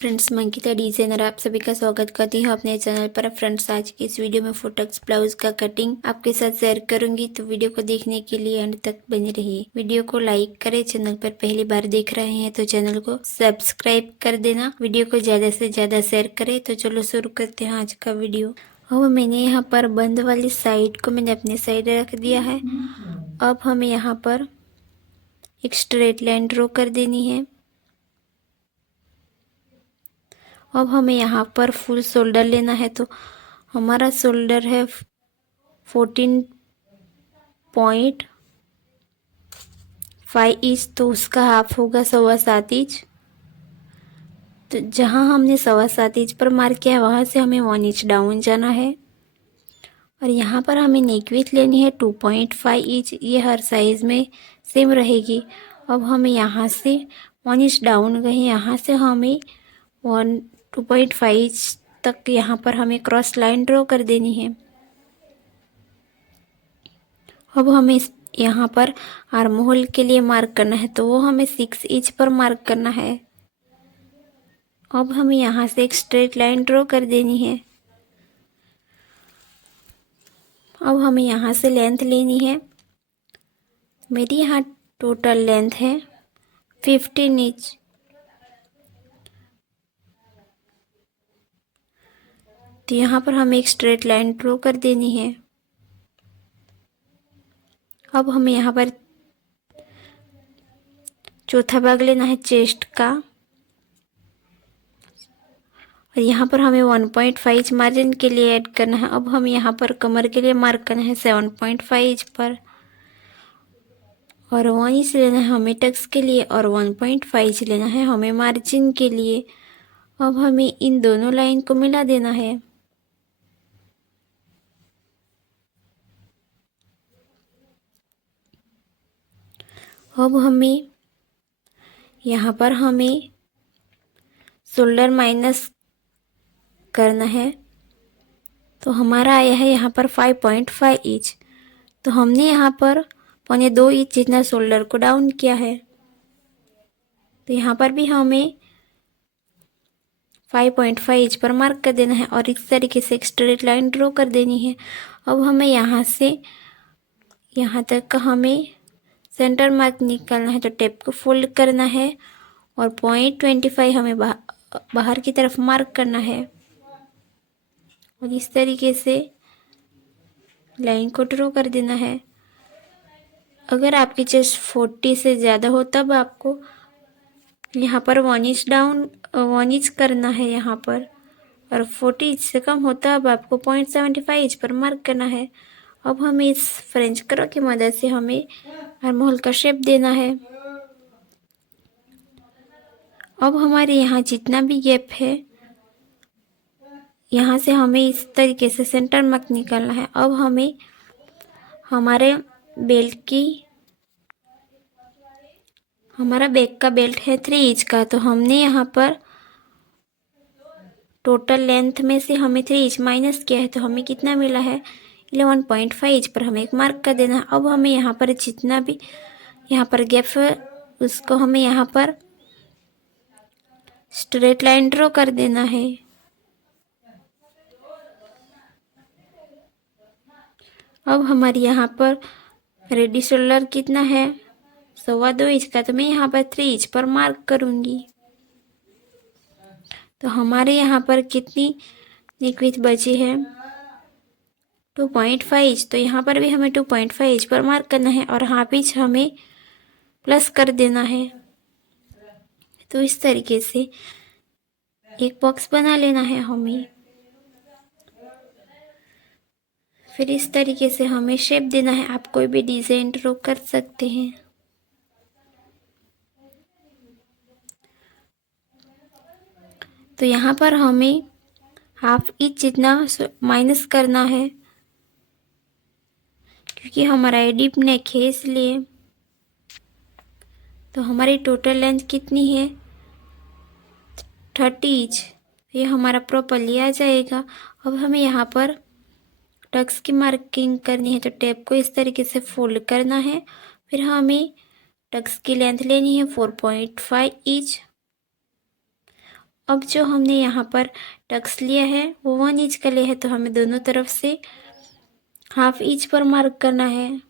Friends, मैं Ankita designer आप सभी का स्वागत करती हूँ अपने चैनल पर। फ्रेंड्स, आज की इस वीडियो में फोटक्स ब्लाउज का कटिंग आपके साथ शेयर करूंगी, तो वीडियो को देखने के लिए अंत तक बने रहिए। वीडियो को लाइक करें, चैनल पर पहली बार देख रहे हैं तो चैनल को सब्सक्राइब कर देना, वीडियो को ज़्यादा से ज़्यादा शेयर करें। तो चलो शुरू करते हैं आज का वीडियो। अब मैंने यहाँ पर बंद वाली साइड को मैंने अपने साइड रख दिया है। अब हमें यहाँ पर एक स्ट्रेट लाइन ड्रॉ कर देनी है। अब हमें यहाँ पर फुल शोल्डर लेना है, तो हमारा शोल्डर है 14.5 इंच, तो उसका हाफ होगा 7.25 इंच। तो जहाँ हमने 7.25 इंच पर मार्क किया है वहाँ से हमें 1 इंच डाउन जाना है। और यहाँ पर हमें नेक विड्थ लेनी है 2.5 इंच, ये हर साइज़ में सेम रहेगी। अब हमें यहाँ से 1 इंच डाउन गए, यहाँ से हमें 2.5 इंच तक यहाँ पर हमें क्रॉस लाइन ड्रॉ कर देनी है। अब हमें यहाँ पर आर्म होल के लिए मार्क करना है, तो वो हमें 6 इंच पर मार्क करना है। अब हमें यहाँ से एक स्ट्रेट लाइन ड्रॉ कर देनी है। अब हमें यहाँ से लेंथ लेनी है। मेरी यहाँ टोटल लेंथ है 15 इंच। तो यहाँ पर हमें एक स्ट्रेट लाइन ड्रॉ कर देनी है। अब हमें यहाँ पर चौथा भाग लेना है चेस्ट का, और यहाँ पर हमें 1.5 इंच मार्जिन के लिए ऐड करना है। अब हम यहाँ पर कमर के लिए मार्क करना है 7.5 इंच पर, और 1 इंच लेना है हमें टक्स के लिए, और 1.5 इंच लेना है हमें मार्जिन के लिए। अब हमें इन दोनों लाइन को मिला देना है। अब हमें यहाँ पर हमें शोल्डर माइनस करना है, तो हमारा आया है यहाँ पर 5.5 इंच। तो हमने यहाँ पर 1.25 इंच जितना शोल्डर को डाउन किया है, तो यहाँ पर भी हमें 5.5 इंच पर मार्क कर देना है और इस तरीके से एक स्ट्रेट लाइन ड्रॉ कर देनी है। अब हमें यहाँ से यहाँ तक का हमें सेंटर मार्क निकालना है, तो टेप को फोल्ड करना है और 0.25 हमें बाहर की तरफ मार्क करना है, और इस तरीके से लाइन को ड्रॉ कर देना है। अगर आपकी चेस्ट 40 से ज़्यादा हो तब आपको यहाँ पर 1 इंच डाउन 1 इंच करना है यहाँ पर, और 40 इंच से कम होता अब आपको 0.75 इंच पर मार्क करना है। अब हमें इस फ्रेंच कर्व की मदद से हमें आर्म होल का शेप देना है। अब हमारे यहाँ जितना भी गैप है, यहाँ से हमें इस तरीके से सेंटर मार्क निकालना है। अब हमें हमारे हमारा बैक का बेल्ट है 3 इंच का, तो हमने यहाँ पर टोटल लेंथ में से हमें 3 इंच माइनस किया है, तो हमें कितना मिला है 11.5 इंच पर हमें एक मार्क कर देना है। अब हमें यहाँ पर जितना भी यहाँ पर गैप है उसको हमें यहाँ पर स्ट्रेट लाइन ड्रॉ कर देना है। अब हमारे यहाँ पर रेडी शोल्डर कितना है 2.25 इंच का, तो मैं यहाँ पर 3 इंच पर मार्क करूँगी। तो हमारे यहाँ पर कितनी नेक विड्थ बची है 2.5 इंच, तो यहाँ पर भी हमें 2.5 इंच पर मार्क करना है और हाफ इंच हमें प्लस कर देना है। तो इस तरीके से एक बॉक्स बना लेना है हमें। फिर इस तरीके से हमें शेप देना है। आप कोई भी डिज़ाइन ड्रॉ कर सकते हैं। तो यहाँ पर हमें हाफ इंच जितना माइनस करना है, क्योंकि हमारा डीप नेक है इसलिए। तो हमारी टोटल लेंथ कितनी है 30 इंच, ये हमारा प्रॉपरली आ जाएगा। अब हमें यहाँ पर टक्स की मार्किंग करनी है, तो टेप को इस तरीके से फोल्ड करना है। फिर हमें टक्स की लेंथ लेनी है 4.5 इंच, अब जो हमने यहाँ पर टक्स लिया है वो 1 इंच का लिया है, तो हमें दोनों तरफ से हाफ इंच पर मार्क करना है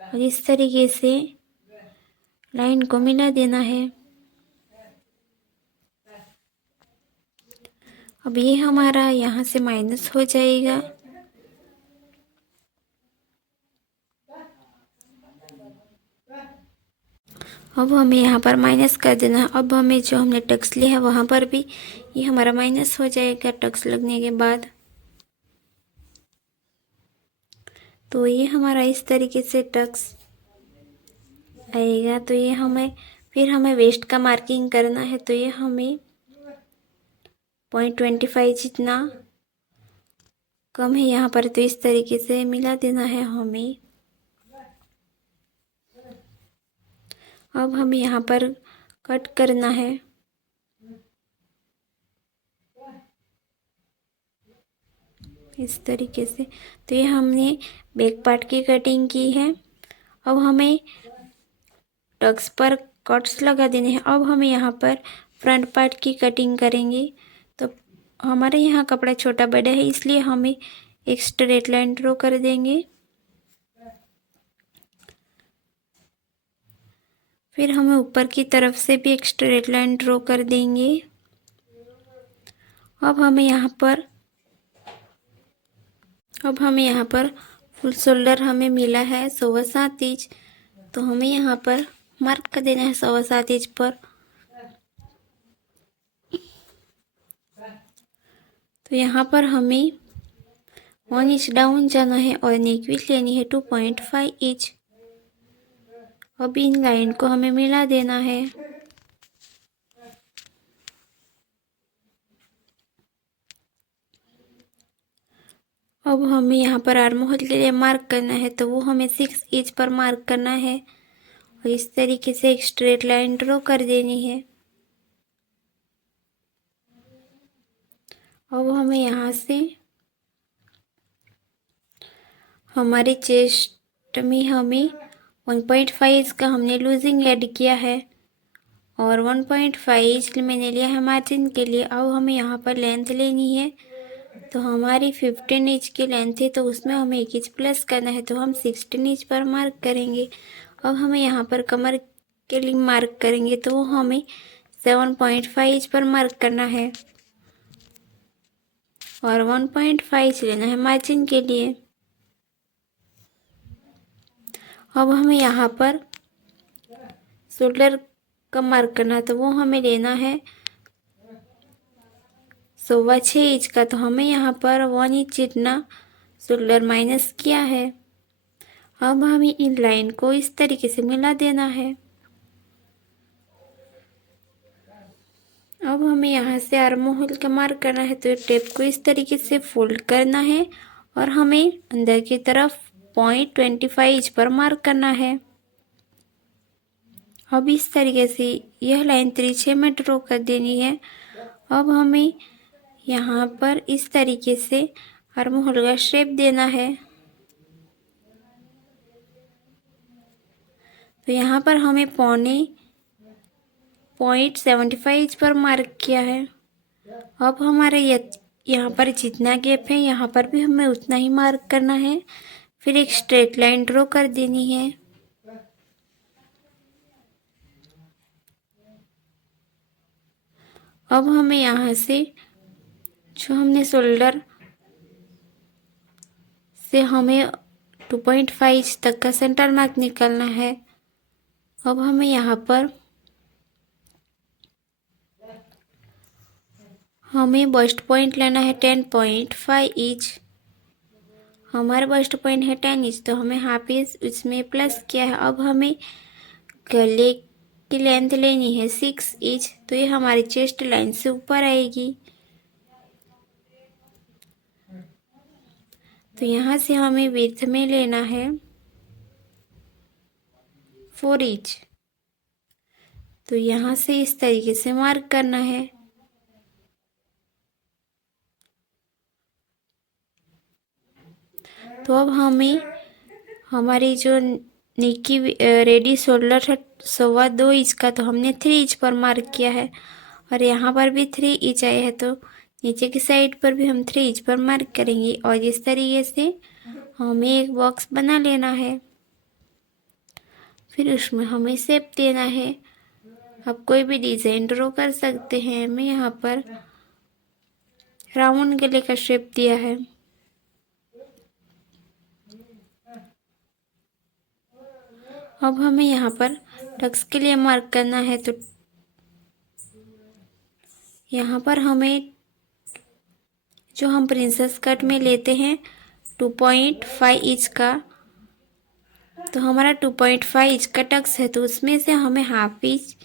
और इस तरीके से लाइन को मिला देना है। अब ये हमारा यहाँ से माइनस हो जाएगा। अब हमें यहाँ पर माइनस कर देना है। अब हमें जो हमने टक्स लिया है वहाँ पर भी ये हमारा माइनस हो जाएगा टक्स लगने के बाद। तो ये हमारा इस तरीके से टक्स आएगा। तो ये हमें वेस्ट का मार्किंग करना है। तो ये हमें 0.25 जितना कम है यहाँ पर, तो इस तरीके से मिला देना है हमें। अब हमें यहाँ पर कट करना है। इस तरीके से। तो ये हमने बैक पार्ट की कटिंग की है। अब हमें टक्स पर कट्स लगा देने हैं। अब हमें यहाँ पर फ्रंट पार्ट की कटिंग करेंगे। तो हमारे यहाँ कपड़ा छोटा बड़ा है, इसलिए हमें एक स्ट्रेट लाइन ड्रॉ कर देंगे। फिर हमें ऊपर की तरफ से भी एक स्ट्रेट लाइन ड्रॉ कर देंगे। अब हमें यहाँ पर फुल शोल्डर हमें मिला है 7.25 इंच, तो हमें यहाँ पर मार्क कर देना है 7.25 इंच पर। तो यहाँ पर हमें 1 इंच डाउन जाना है और नेक विड्थ लेनी है 2.5 इंच। अब इन लाइन को हमें मिला देना है। अब हमें यहाँ पर आर्म होल के लिए मार्क करना है, तो वो हमें 6 इंच पर मार्क करना है और इस तरीके से एक स्ट्रेट लाइन ड्रॉ कर देनी है। अब हमें यहाँ से हमारे चेस्ट में हमें 1.5 इंच का हमने लूजिंग ऐड किया है और 1.5 इंच मैंने लिया है मार्जिन के लिए। अब हमें यहाँ पर लेंथ लेनी है। तो हमारी 15 इंच की लेंथ है, तो उसमें हमें 1 इंच प्लस करना है, तो हम 16 इंच पर मार्क करेंगे। अब हमें यहाँ पर कमर के लिए मार्क करेंगे, तो हमें 7.5 इंच पर मार्क करना है और 1.5 इंच लेना है मार्जिन के लिए। अब हमें यहाँ पर शोल्डर का मार्क करना है, तो वो हमें लेना है 6.25 इंच का। तो हमें यहाँ पर 1 इंच जितना शोल्डर माइनस किया है। अब हमें इन लाइन को इस तरीके से मिला देना है। अब हमें यहाँ से आर्म होल का मार्क करना है, तो टेप को इस तरीके से फोल्ड करना है और हमें अंदर की तरफ 0.25 इंच पर मार्क करना है। अब इस तरीके से यह लाइन तिरछे में ड्रॉ कर देनी है। अब हमें यहाँ पर इस तरीके से आर्म होल का शेप देना है। तो यहाँ पर हमें 0.75 इंच पर मार्क किया है। अब हमारे यहाँ पर जितना गैप है यहाँ पर भी हमें उतना ही मार्क करना है। फिर एक स्ट्रेट लाइन ड्रॉ कर देनी है। अब हमें यहाँ से जो हमने शोल्डर से हमें 2.5 इंच तक का सेंटर मार्क निकालना है। अब हमें यहाँ पर हमें बस्ट पॉइंट लेना है 10.5 इंच। हमारा बस्ट पॉइंट है 10 इंच, तो हमें हाफ इंच इसमें प्लस किया है। अब हमें गले की लेंथ लेनी है 6 इंच, तो ये हमारी चेस्ट लाइन से ऊपर आएगी। तो यहाँ से हमें विड्थ में लेना है 4 इंच। तो यहाँ से इस तरीके से मार्क करना है। तो अब हमें हमारी जो नेक की रेडी शोल्डर है 2.25 इंच का, तो हमने 3 इंच पर मार्क किया है। और यहाँ पर भी 3 इंच आया है, तो नीचे की साइड पर भी हम 3 इंच पर मार्क करेंगे और इस तरीके से हमें एक बॉक्स बना लेना है। फिर उसमें हमें शेप देना है। आप कोई भी डिज़ाइन ड्रॉ कर सकते हैं। मैं यहाँ पर राउंड गले का शेप दिया है। अब हमें यहाँ पर टक्स के लिए मार्क करना है, तो यहाँ पर हमें जो हम प्रिंसेस कट में लेते हैं 2.5 इंच का, तो हमारा 2.5 इंच का टक्स है, तो उसमें से हमें हाफ इंच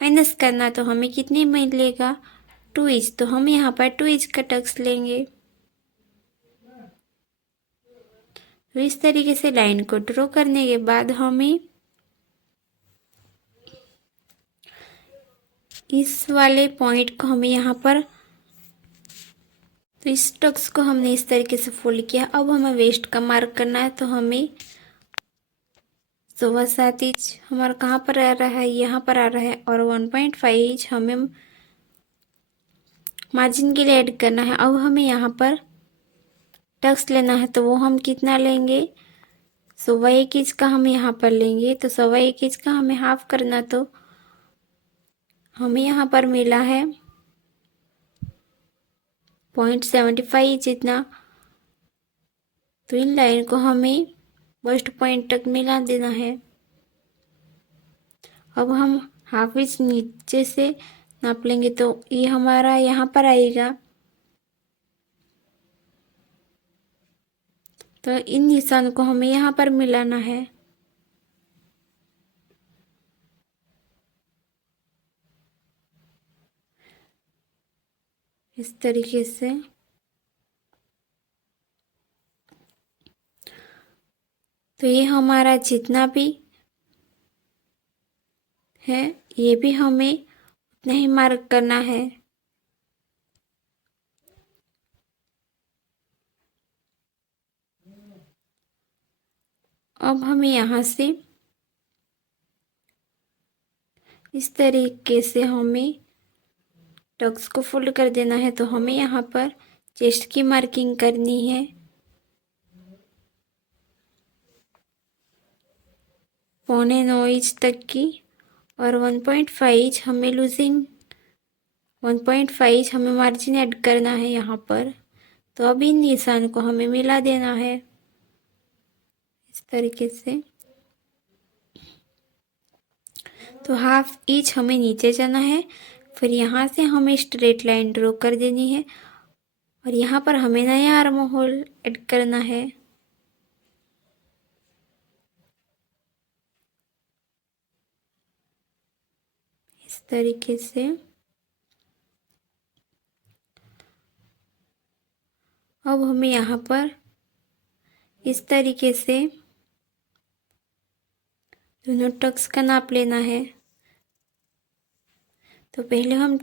माइनस करना, तो हमें कितनी मिलेगा 2 इंच। तो हम यहाँ पर 2 इंच का टक्स लेंगे। तो इस तरीके से लाइन को ड्रॉ करने के बाद हमें इस वाले पॉइंट को हमें यहाँ पर, तो इस टक्स को हमने इस तरीके से फोल्ड किया। अब हमें वेस्ट का मार्क करना है, तो हमें 7.25 इंच हमारा कहाँ पर आ रहा है, यहाँ पर आ रहा है, और 1.5 इंच हमें मार्जिन के लिए ऐड करना है। अब हमें यहाँ पर टक्स लेना है, तो वो हम कितना लेंगे, 1.25 इंच का हम यहाँ पर लेंगे। तो 1.25 इंच का हमें हाफ करना, तो हमें यहाँ पर मिला है 0.75 इंच इतना। तो इन लाइन को हमें बस्ट पॉइंट तक मिला देना है। अब हम हाफ इंच नीचे से नाप लेंगे, तो ये हमारा यहाँ पर आएगा। तो इन निशान को हमें यहाँ पर मिलाना है, इस तरीके से। तो ये हमारा जितना भी है, ये भी हमें उतना ही मार्क करना है। अब हमें यहाँ से इस तरीके से हमें टक्स को फोल्ड कर देना है। तो हमें यहाँ पर चेस्ट की मार्किंग करनी है 9.25 इंच तक की, और 1.5 इंच हमें लूजिंग 1.5 इंच हमें मार्जिन ऐड करना है यहाँ पर। तो अब इन निशान को हमें मिला देना है इस तरीके से। तो हाफ इंच हमें नीचे जाना है, फिर यहाँ से हमें स्ट्रेट लाइन ड्रॉ कर देनी है, और यहाँ पर हमें नया आर्म होल ऐड करना है। इस तरीके से। अब हमें यहाँ पर इस तरीके से दोनों टक्स का नाप लेना है। तो पहले हम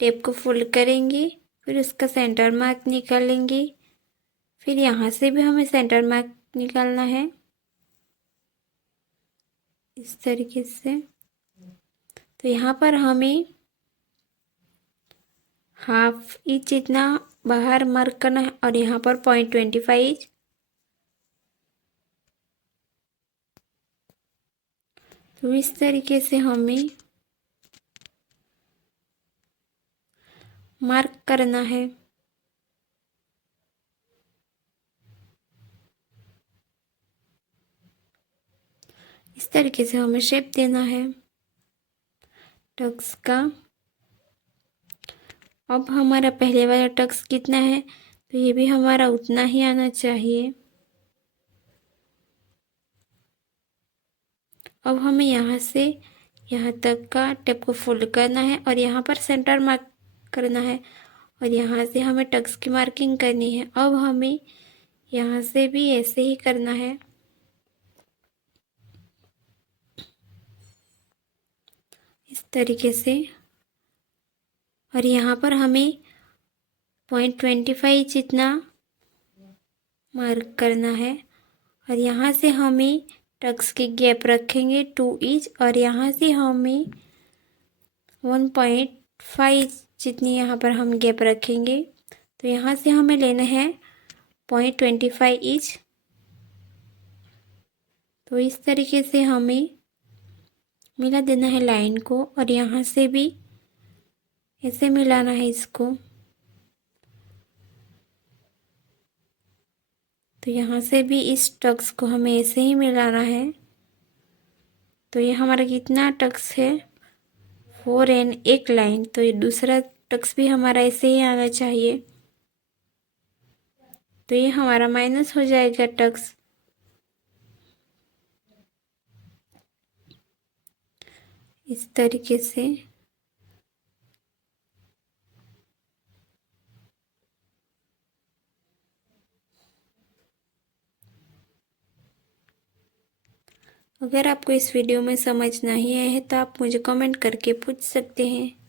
टेप को फोल्ड करेंगे, फिर उसका सेंटर मार्क निकालेंगे, फिर यहाँ से भी हमें सेंटर मार्क निकालना है इस तरीके से। तो यहाँ पर हमें हाफ इंच इतना बाहर मार्क करना है, और यहाँ पर 0.25 इंच। तो इस तरीके से हमें मार्क करना है। इस तरीके से हमें शेप देना है टक्स का। अब हमारा पहले वाला टक्स कितना है, तो ये भी हमारा उतना ही आना चाहिए। अब हमें यहाँ से यहाँ तक का टेप को फोल्ड करना है, और यहाँ पर सेंटर मार्क करना है, और यहाँ से हमें टक्स की मार्किंग करनी है। अब हमें यहाँ से भी ऐसे ही करना है। इस तरीके से। और यहाँ पर हमें 0.25 जितना मार्क करना है, और यहाँ से हमें टक्स की गैप रखेंगे 2 इंच, और यहाँ से हमें 1.5 जितनी यहाँ पर हम गैप रखेंगे। तो यहाँ से हमें लेना है 0.25 इंच। तो इस तरीके से हमें मिला देना है लाइन को, और यहाँ से भी ऐसे मिलाना है इसको। तो यहाँ से भी इस टक्स को हमें ऐसे ही मिलाना है। तो ये हमारा कितना टक्स है, 4 एंड एक लाइन। तो ये दूसरा टक्स भी हमारा ऐसे ही आना चाहिए। तो ये हमारा माइनस हो जाएगा टक्स। इस तरीके से अगर आपको इस वीडियो में समझ नहीं आया है तो आप मुझे कमेंट करके पूछ सकते हैं।